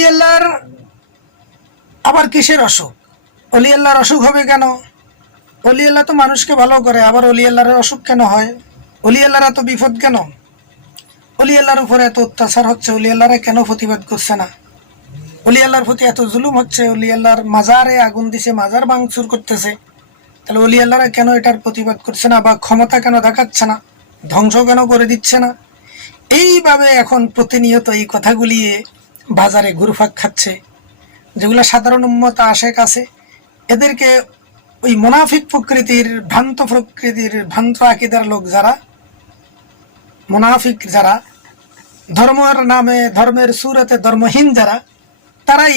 অলি আল্লাহর আবার কিসের অসুখ? অলি আল্লাহর অসুখ হবে কেন? অলি আল্লাহ তো মানুষকে ভালো করে, আবার অলি আল্লাহর অসুখ কেন হয়? অলি আল্লাহর এত বিপদ কেন? অলি আল্লাহর উপরে এত অত্যাচার হচ্ছে, অলি আল্লাহরা কেন প্রতিবাদ করছে না? অলি আল্লাহর প্রতি এত জুলুম হচ্ছে, অলি আল্লাহর মাজারে আগুন দিছে, মাজার ভাঙচুর করতেছে, তাহলে অলি আল্লাহরা কেন এটার প্রতিবাদ করছে না? বা ক্ষমতা কেন দেখাচ্ছে না? ধ্বংস কেন করে দিচ্ছে না? এইভাবে এখন প্রতিনিয়ত এই কথাগুলি বাজারে ঘুরপাক খাচ্ছে, যেগুলো সাধারণ উম্মত আশেক আছে, এদেরকে ওই মুনাফিক প্রকৃতির, ভ্রান্ত আকিদার লোক যারা, মুনাফিক যারা, ধর্মের নামে, ধর্মের সুরতে ধর্মহীন যারা, তারাই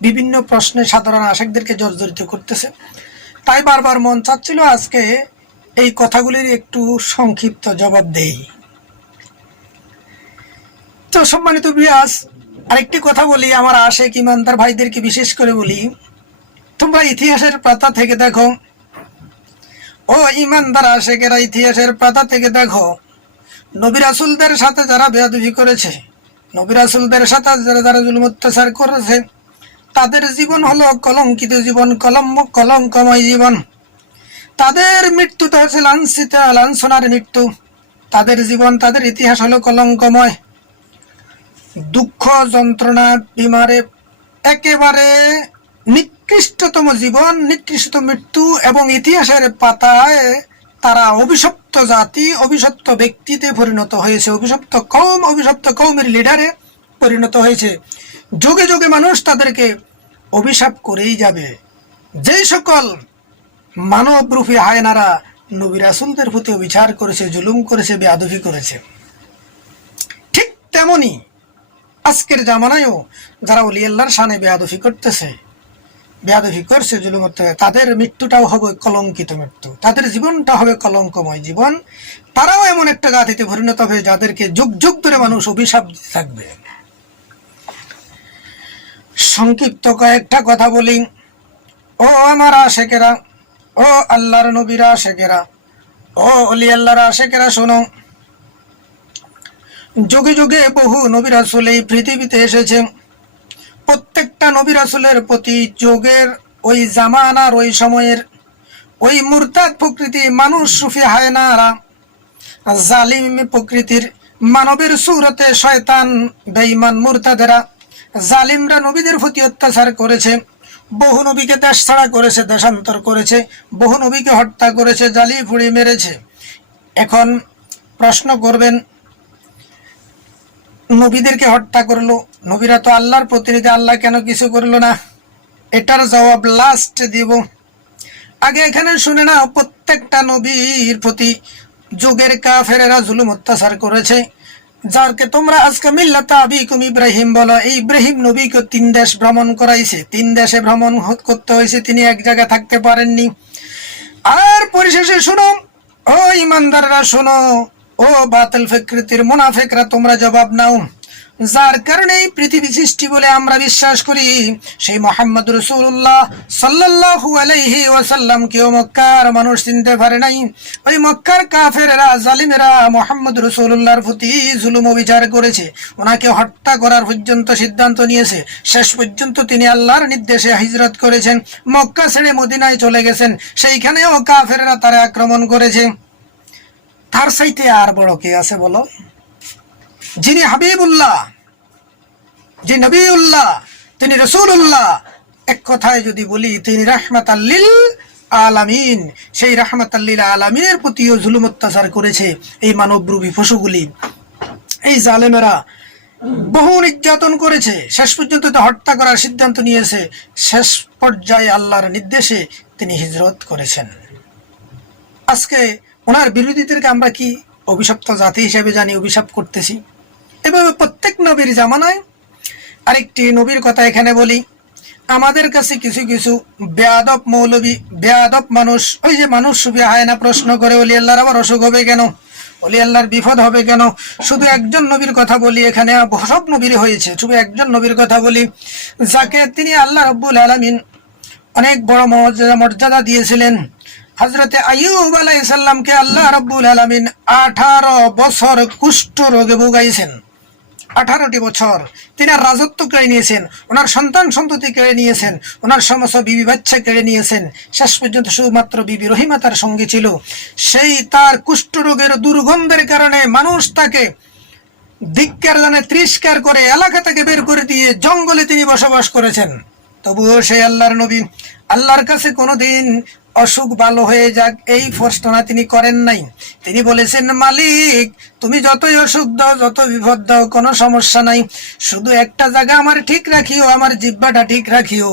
বিভিন্ন প্রশ্নে সাধারণ আশেকদেরকে জর্জরিত করতেছে। তাই বারবার মন চাচ্ছিল আজকে এই কথাগুলির একটু সংক্ষিপ্ত জবাব দেই। তো সম্মানিত বিয়াস, আরেকটি কথা বলি, আমার আশেক ইমানদার ভাইদেরকে বিশেষ করে বলি, তোমরা ইতিহাসের পাতা থেকে দেখো, ও ইমানদার আশেকেরা, ইতিহাসের পাতা থেকে দেখো, নবী রাসূলদের সাথে যারা বেয়াদবি করেছে, নবী রাসূলদের সাথে যারা জুলুম অত্যাচার করেছে, তাদের জীবন হলো কলঙ্কিত জীবন, কলঙ্কময় জীবন। তাদের মৃত্যুটা হচ্ছে লাঞ্ছনার মৃত্যু। তাদের জীবন, তাদের ইতিহাস হলো কলঙ্কময়, দুঃখ, যন্ত্রণা, বিমারে একেবারে নিকৃষ্টতম জীবন, নিকৃষ্ট মৃত্যু, এবং ইতিহাসের পাতায় তারা অভিশপ্ত জাতি, অভিশপ্ত ব্যক্তিতে পরিণত হয়েছে, অভিশপ্ত কওম, অভিশপ্ত কওমের লিডারে পরিণত হয়েছে। যুগে যুগে মানুষ তাদেরকে অভিশাপ করেই যাবে। যেই সকল মানবরূপী হায়নারা নবী রাসূলদের প্রতি অবিচার করেছে, জুলুম করেছে, বেয়াদবি করেছে, ঠিক তেমনি আজকের জামানায়ও যারা ওলি আল্লাহর শানে বেয়াদবি করতেছে, বেয়াদবি করছে, জুলুম করতে, তাদের মৃত্যুটাও হবে কলঙ্কিত মৃত্যু, তাদের জীবনটা হবে কলঙ্কময় জীবন। তারাও এমন একটা জাতিতে পরিণত হবে যাদেরকে যুগ যুগ ধরে মানুষ অভিশাপ দিতে থাকবে। সংক্ষিপ্ত কয়েকটা কথা বলি। ও আমার আশেকেরা, ও আল্লাহর নবীর আশেকেরা, ও অলি আল্লাহর আশেকেরা, শোনো, যুগে যুগে বহু নবী রাসূল এই পৃথিবীতে এসেছে। প্রত্যেকটা নবী রাসূলের প্রতি যুগের, ওই জামানার, ওই সময়ের ওই মুরতাদ প্রকৃতি মানুষ রূপী হায়নারা, জালিম প্রকৃতির মানবের সুরতে শয়তান বেঈমান মুরতাদেরা, জালিমরা নবীদের প্রতি অত্যাচার করেছে, বহু নবীকে দেশ ছাড়া করেছে, দেশান্তর করেছে, বহু নবীকে হত্যা করেছে, জ্বালিয়ে পুড়িয়ে মেরেছে। এখন প্রশ্ন করবেন, নবীদেরকে হত্যা করলো, নবীরা তো আল্লাহর প্রতিনিধি, আল্লাহ কেন কিছু করলো না? এটার জবাব লাস্ট দিব। আগে এখানে শুনে না, প্রত্যেকটা নবীর প্রতি যুগের কাফেরেরা জুলুম অত্যাচার করেছে। যারকে তোমরা আজকে মিল্লাত আবিকুম ইব্রাহিম বলো, এই ইব্রাহিম নবীকে 3 দেশ ভ্রমণ করাইছে, 3 দেশে ভ্রমণ করতে হয়েছে, তিনি এক জায়গায় থাকতে পারেননি। আর পরিশেষে শোনো, ও ইমানদাররা শোনো, ও বাতিল ফিকরির মুনাফিকরা, তোমরা জবাব নাও। যার কারণে এই পৃথিবী সৃষ্টি বলে আমরা বিশ্বাস করি, সেই মুহাম্মদ রাসূলুল্লাহ সাল্লাল্লাহু আলাইহি ওয়াসাল্লাম কেউ মক্কার মানুষ চিনতে পারে নাই। ওই মক্কার কাফেরেরা, জালিমেরা মুহাম্মদ রাসূলুল্লাহর প্রতি জুলুম বিচার করেছে, ওনাকে হত্যা করার পর্যন্ত সিদ্ধান্ত নিয়েছে। শেষ পর্যন্ত তিনি আল্লাহর নির্দেশে হিজরত করেছেন, মক্কা ছেড়ে মদিনায় চলে গেছেন। সেইখানেও কাফেরেরা তারা আক্রমণ করেছে। তার চাইতে আর বড় কে আছে বলো? যিনি হাবিবুল্লাহ, যে নবীউল্লাহ, তিনি রাসূলুল্লাহ, এক কথায় যদি বলি তিনি রাহমাতাল লিল আলামিন। সেই রাহমাতাল লিল আলামিনের প্রতিও জুলুম অত্যাচার করেছে এই মানবরূপী পশুগুলি। এই জালেমেরা বহু নির্যাতন করেছে, শেষ পর্যন্ত হত্যা করার সিদ্ধান্ত নিয়েছে। শেষ পর্যায়ে আল্লাহর নির্দেশে তিনি হিজরত করেছেন। আজকে ওনার বিরোধীদেরকে আমরা কি অভিশপ্ত জাতি হিসেবে জানি, অভিশাপ করতেছি। এভাবে প্রত্যেক নবীর জামানায়, আরেকটি নবীর কথা এখানে বলি, আমাদের কাছে কিছু কিছু বেয়াদব মৌলবী, বেয়াদব মানুষ, ওই যে মানুষ সুবি হায়না প্রশ্ন করে, ওলি আল্লাহর আবার অসুখ হবে কেন, ওলি আল্লাহর বিপদ হবে কেন? শুধু একজন নবীর কথা বলি, এখানে সব নবীর হয়েছে, শুধু একজন নবীর কথা বলি, যাকে তিনি আল্লাহ রাব্বুল আলামিন অনেক বড় মর্যাদা দিয়েছিলেন। হযরতে আইয়ুব আলাইহিস সালামকে আল্লাহ রাব্বুল আলামিন 18 বছর কুষ্ঠ রোগে ভোগাইছেন। 18টি বছর তিনি আর রাজত্ব কেড়ে নিয়েছেন, ওনার সন্তান সন্ততি কেড়ে নিয়েছেন, ওনার সমস্ত বিবি বাচ্চা কেড়ে নিয়েছেন। শেষ পর্যন্ত শুধুমাত্র বিবি রহিমা তার সঙ্গে ছিল। সেই তার কুষ্ঠরোগের দুর্গন্ধের কারণে মানুষ তাকে ধিক্কার জানে তিরস্কার করে এলাকা থেকে বের করে দিয়ে জঙ্গলে তিনি বসবাস করেছেন। তবুও সেই আল্লাহর নবী আল্লাহর কাছে কোনোদিন অসুখ ভালো হয়ে যাক এই প্রশ্নটা তিনি করেন নাই। তিনি বলেছেন, মালিক তুমি যতই অসুখ দাও, যত বিপদ দাও, কোনো সমস্যা নাই, শুধু একটা জায়গা আমার ঠিক রাখিও, আমার জিহ্বাটা ঠিক রাখিও,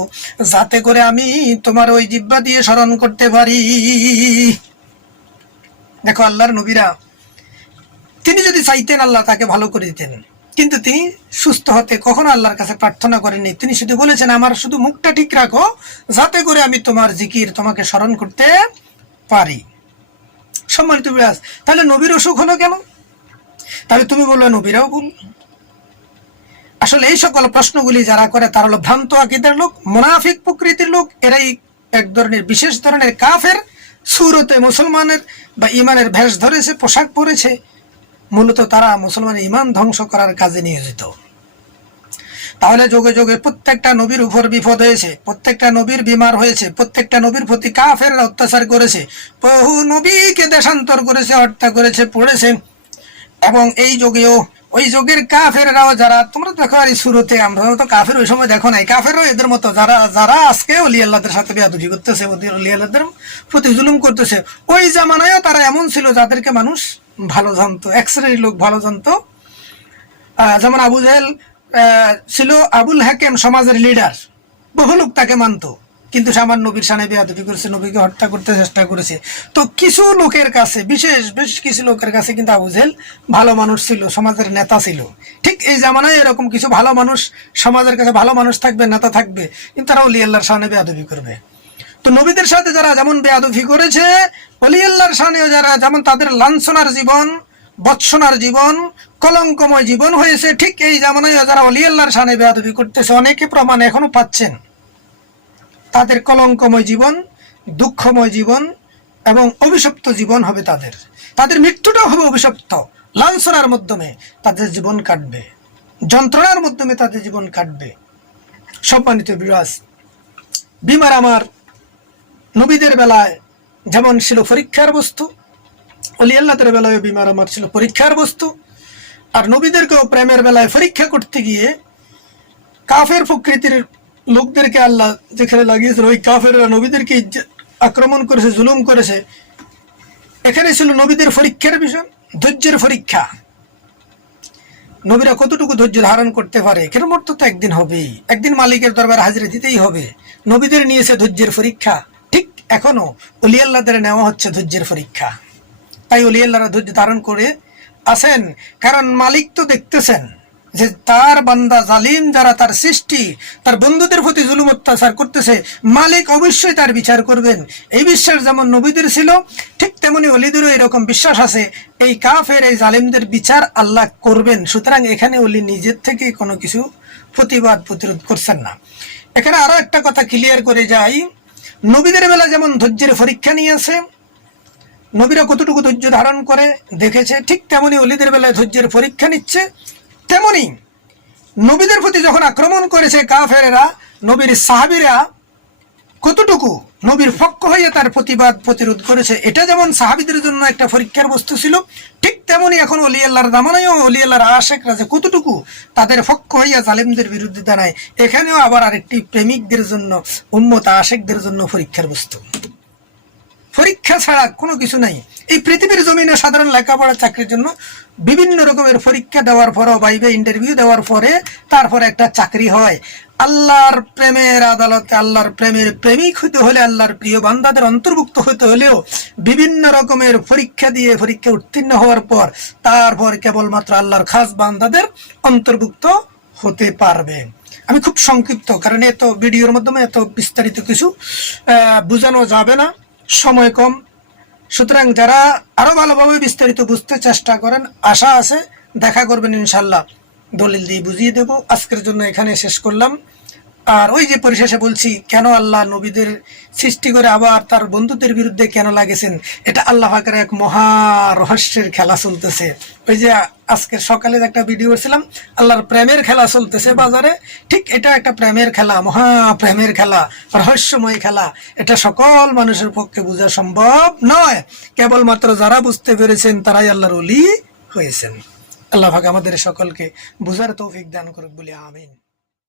যাতে করে আমি তোমার ওই জিহ্বা দিয়ে স্মরণ করতে পারি। দেখো আল্লাহর নবীরা তিনি যদি চাইতেন আল্লাহ তাকে ভালো করে দিতেন, কিন্তু তিনি সুস্থ হতে কখনো আল্লাহর কাছে প্রার্থনা করেননি। তিনি শুধু বলেছেন, আমার শুধু মুখটা ঠিক রাখো, যাতে করে আমি তোমার জিকির, তোমাকে স্মরণ করতে পারি। সম্মানিত বিরাজ, তাহলে নবীর অসুখ হলো কেন? তাহলে তুমি বললে নবীরাও ভুল। আসলে এই সকল প্রশ্নগুলি যারা করে তারা হলো ভ্রান্ত আকীদার লোক, মুনাফিক প্রকৃতির লোক। এরাই এক ধরনের বিশেষ ধরনের কাফের, সুরতে মুসলমানের বা ইমানের ভেষ ধরেছে, পোশাক পরেছে। মূলত তারা মুসলমানের ইমান ধ্বংস করার কাজে নিয়োজিত। তাহলে যোগে যোগে প্রত্যেকটা নবীর উপর বিপদ হয়েছে, প্রত্যেকটা নবীর বিমার হয়েছে, প্রত্যেকটা নবীর প্রতি কাফেররা অত্যাচার করেছে, বহু নবীকে দেশান্তর করেছে, হত্যা করেছে, পড়েছে। এবং এই যুগেও ওই যুগের কাফেররাও যারা, তোমরা দেখো আর এই শুরুতে আমরা তো কাফের ওই সময় দেখো নাই, কাফেরও এদের মতো যারা যারা আজকে অলি আল্লাহদের সাথে বেয়াদবি করতেছে, অলি আল্লাহদের প্রতি জুলুম করতেছে, ওই জামানায়ও তারা এমন ছিল যাদেরকে মানুষ ভালো জানতো, এক শ্রেণীর লোক ভালো জানতো। যেমন আবু জেহেল ছিল আবুল হাকেম, সমাজের লিডার, বহু লোক তাকে মানতো, কিন্তু সে আমার নবীর শানে বেয়াদবি করেছে, নবীকে হত্যা করতে চেষ্টা করেছে। তো কিছু লোকের কাছে, বেশ কিছু লোকের কাছে কিন্তু আবু জেহেল ভালো মানুষ ছিল, সমাজের নেতা ছিল। ঠিক এই জামানায় এরকম কিছু ভালো মানুষ, সমাজের কাছে ভালো মানুষ থাকবে, নেতা থাকবে, কিন্তু তারা ওলি আল্লাহর শানে বেয়াদবি করবে। তো নবীদের সাথে যারা যেমন বেয়াদবি করেছে, ওলি আল্লাহর শানেও যারা যেমন তাদের লাঞ্ছনার জীবন, বৎসনার জীবন, কলঙ্কময় জীবন হয়েছে, ঠিক এই জামানায় যারা ওলি আল্লাহর শানে বেয়াদবি করতেছে, অনেকে প্রমাণ এখনো পাচ্ছেন, তাদের কলঙ্কময় জীবন, দুঃখময় জীবন এবং অভিশপ্ত জীবন হবে তাদের। তাদের মৃত্যুটাও হবে অভিশপ্ত, লাঞ্ছনার মাধ্যমে তাদের জীবন কাটবে, যন্ত্রণার মাধ্যমে তাদের জীবন কাটবে। সম্মানিত বিরাজ, বিমার আমার নবীদের বেলায় যেমন ছিল পরীক্ষার বস্তু, অলি আল্লাহদের বেলায় বিমার আমার ছিল পরীক্ষার বস্তু। আর নবীদেরকেও প্রেমের বেলায় পরীক্ষা করতে গিয়ে কাফের প্রকৃতির লোকদেরকে আল্লাহ যেখানে লাগিয়েছিল, ওই কাফেররা নবীদেরকে আক্রমণ করেছে, জুলুম করেছে। এখানে ছিল নবীদের পরীক্ষার বিষয়, ধৈর্যের পরীক্ষা। নবীরা কতটুকু ধৈর্য ধারণ করতে পারে, কেরমর তো একদিন হবেই, একদিন মালিকের দরবার হাজিরা দিতেই হবে। নবীদের নিয়েছে ধৈর্যের পরীক্ষা, ঠিক এখনো অলি আল্লাহদের নেওয়া হচ্ছে ধৈর্যের পরীক্ষা। তাই অলি আল্লাহরা ধৈর্য ধারণ করে আছেন, কারণ মালিক তো দেখতেছেন যে তার বান্দা জালিম যারা, তার সৃষ্টি, তার বন্ধুদের প্রতি জুলুম অত্যাচার করতেছে, মালিক অবশ্যই তার বিচার করবেন। এই বিশ্বাস যেমন নবীদের ছিল, ঠিক তেমনি অলিদেরও এরকম বিশ্বাস আছে, এই কাফের এই জালিমদের বিচার আল্লাহ করবেন। সুতরাং এখানে অলি নিজের থেকে কোনো কিছু প্রতিরোধ করছেন না। এখানে আরো একটা কথা ক্লিয়ার করে যাই, নবীদের বেলা যেমন ধৈর্যের পরীক্ষা নিয়েছে, নবীরা কতটুকু ধৈর্য ধারণ করে দেখেছে, ঠিক তেমনি অলিদের বেলায় ধৈর্যের পরীক্ষা নিচ্ছে। তেমনি নবীদের প্রতি যখন আক্রমণ করেছে কাফেরেরা, নবীর সাহাবীরা কতটুকু নবীর পক্ষ হয়ে তার প্রতিরোধ করেছে, এটা যেমন সাহাবীদের জন্য একটা পরীক্ষার বস্তু ছিল, ঠিক তেমনি এখন অলি আল্লাহর জামানায়ও অলি আল্লাহর আশেকরা যে কতটুকু তাদের পক্ষ হইয়া জালিমদের বিরুদ্ধে দাঁড়ায়, এখানেও আবার আরেকটি প্রেমিকদের জন্য, উম্মত আশেকদের জন্য পরীক্ষার বস্তু। পরীক্ষা ছাড়া কোনো কিছু নাই এই পৃথিবীর জমিনে। সাধারণ লেখাপড়া চাকরির জন্য বিভিন্ন রকমের পরীক্ষা দেওয়ার পরও, বাইবে ইন্টারভিউ দেওয়ার পরে তারপরে একটা চাকরি হয়। আল্লাহর প্রেমের আদালতে আল্লাহর প্রেমের প্রেমিক হতে হলে, আল্লাহর প্রিয় বান্দাদের অন্তর্ভুক্ত হতে হলেও বিভিন্ন রকমের পরীক্ষা দিয়ে পরীক্ষা উত্তীর্ণ হওয়ার পর তারপর কেবলমাত্র আল্লাহর খাস বান্দাদের অন্তর্ভুক্ত হতে পারবে। আমি খুব সংক্ষিপ্ত, কারণ এত ভিডিওর মাধ্যমে এত বিস্তারিত কিছু বোঝানো যাবে না, সময় কম। সুতরাং যারা আরো ভালোভাবে বিস্তারিত বুঝতে চেষ্টা করেন, আশা আছে দেখা করবেন ইনশাল্লাহ, দলিল দিয়ে বুঝিয়ে দেব। আজকের জন্য এখানে শেষ করলাম। আর ওই যে পরিশেষে বলছি, কেন আল্লাহ নবীদের সৃষ্টি করে আবার তার বন্ধুদের বিরুদ্ধে কেন লাগেছেন, এটা আল্লাহ পাকের এক মহা রহস্যের খেলা চলতেছে। ওই যে আজকের সকালে একটা ভিডিও ছিলাম, আল্লাহর প্রেমের খেলা চলতেছে বাজারে, ঠিক এটা একটা প্রেমের খেলা, মহা প্রেমের খেলা, রহস্যময় খেলা। এটা সকল মানুষের পক্ষে বোঝা সম্ভব নয়, কেবলমাত্র যারা বুঝতে পেরেছেন তারাই আল্লাহর ওলি হয়েছেন। আল্লাহ পাক আমাদের সকলকে বুঝার তৌফিক দান করুক বলে আমিন।